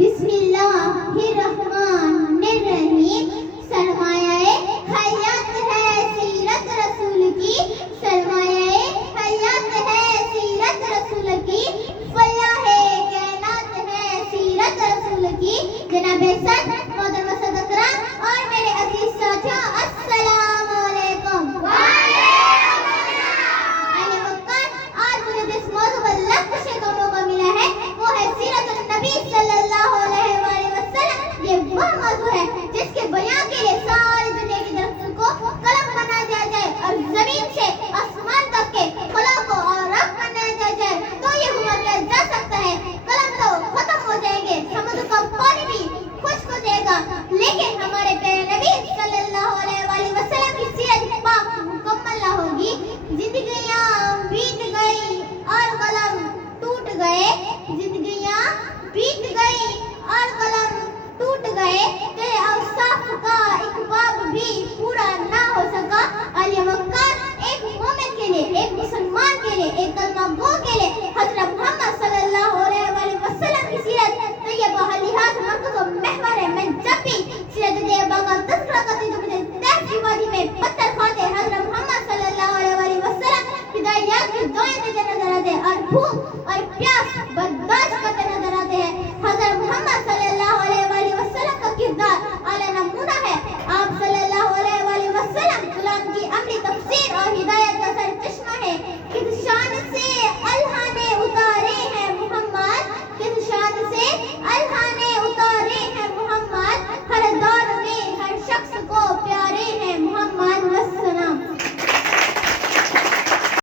بسم اللہ الرحمن الرحیم. سرمایہ حیات ہے سیرت رسول کی، سرمایہ حیات ہے سیرت رسول کی، فلاح کائنات ہے سیرت رسول کی. جناب صدر محترم صدر اکرم اور میرے عزیز ساتھیوں، السلام علیکم. آج مجھے جس موضوع پر لفظ کا موقع ملا ہے وہ ہے سیرت النبی صلی اللہ علیہ وآلہ وسلم. یہ وہ موضوع ہے جس کے بیان کے لیے ساری دنیا کی درختوں کو قلم بنایا جائے اور زمین سے آسمان تک کے خلا کو اور رخ بنایا جائے تو یہ ہوا کیا جا سکتا ہے. قلم تو ختم ہو جائیں گے، سمندر کا پانی بھی خشک ہو جائے گا، لیکن ہمارے پیارے نبی صلی اللہ علیہ وآلہ وسلم کی سیرت پاک مکمل نہ ہوگی. زندگیاں بیت گئی اور قلم ٹوٹ گئے، زندگیاں بیت گئی اور قلم ٹوٹ گئے، تیرے اوصاف کا ایک باب بھی پورا نہ ہو سکا. علی مکار ایک مومن کے لیے، ایک مسلمان کے لیے، ایک کلمہ گو کے لیے حضرت محمد صلی اللہ علیہ وآلہ وسلم کی سیرت طیبہ لحاظ مرکز و محور ہے. میں جب بھی سیرت طیبہ کا تذکرہ کرتی ہوں تو مجھے تہذ کی وادی میں پتھر کھاتے حضرت محمد صلی اللہ علیہ وآلہ وسلم ہدایات کی دعائیں دیتے نظر آتے اور بھوک اور پیاس